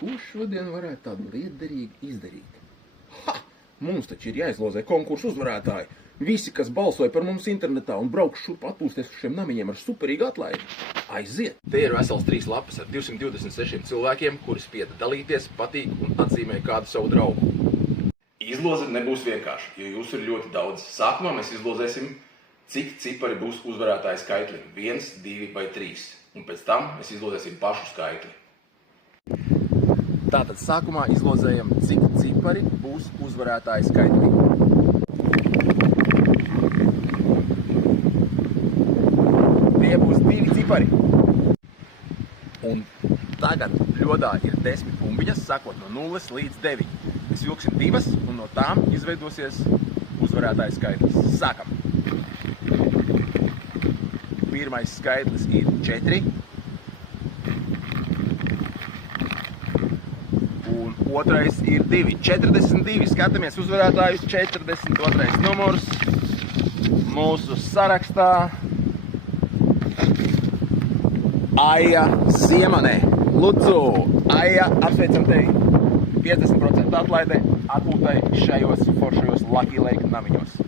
Ko šodien varētu tādu lietderīgi izdarīt? Ha! Mums taču ir jāizlozē konkursu uzvarētāji. Visi, kas balsoja par mums internetā un braukš šurp atpūsties uz šiem namiņiem ar superīgu atlaidi. Aiziet! Te ir vesels 3 lapas ar 226 cilvēkiem, kuri spieda dalīties, patīk un atzīmē kādu savu draugu. Izloze nebūs vienkārši, jo jūs ir ļoti daudz. Sākumā mēs izlozēsim, cik cipari būs uzvarētāju skaitli. 1, 2 vai 3. Un pēc tam mēs izlozēsim pašu skaitli. Tātad sākumā izlozējam, cik cipari būs uzvarētāju skaitli. Tie būs 2 cipari. Un tagad ļodā ir 10 bumbiņas, sakot no 0 līdz 9. Mēs vilksim 2 un no tām izveidosies uzvarētāju skaitlis. Sākam! Pirmais skaitlis ir 4. Un otrais ir 2. 42. Skatāmies uzvarētājus. 42. numurs mūsu sarakstā. Aija Ziemanē. Lūdzu, Aija, apsveicam tevi. 50% atlaide atpūtai šajos foršajos Lucky Lake namiņos.